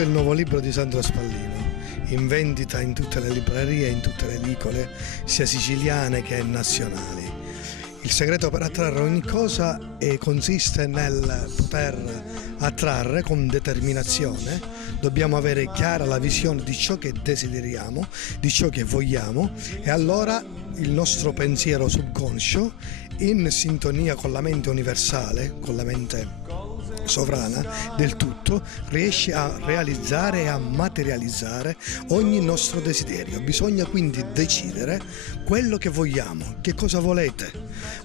Questo è il nuovo libro di Sandro Spallino, in vendita in tutte le librerie e in tutte le edicole, sia siciliane che nazionali. Il segreto per attrarre ogni cosa consiste nel poter attrarre con determinazione. Dobbiamo avere chiara la visione di ciò che desideriamo, di ciò che vogliamo, e allora il nostro pensiero subconscio, in sintonia con la mente universale, con la mente sovrana del tutto, riesce a realizzare e a materializzare ogni nostro desiderio. Bisogna quindi decidere quello che vogliamo. Che cosa volete?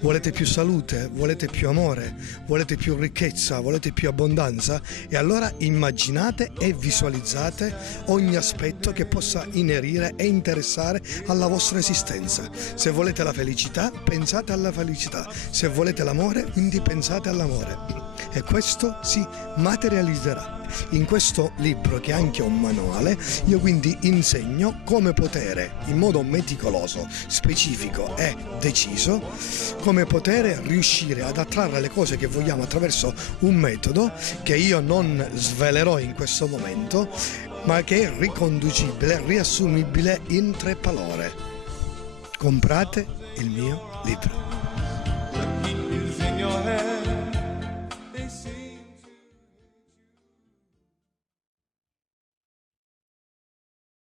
Volete più salute? Volete più amore? Volete più ricchezza? Volete più abbondanza? E allora immaginate e visualizzate ogni aspetto che possa inerire e interessare alla vostra esistenza. Se volete la felicità, pensate alla felicità. Se volete l'amore, quindi pensate all'amore. E questo si materializzerà. In questo libro, che è anche un manuale, io quindi insegno come poter, in modo meticoloso, specifico e deciso, come poter riuscire ad attrarre le cose che vogliamo attraverso un metodo che io non svelerò in questo momento, ma che è riconducibile, riassumibile in 3 parole. Comprate il mio libro.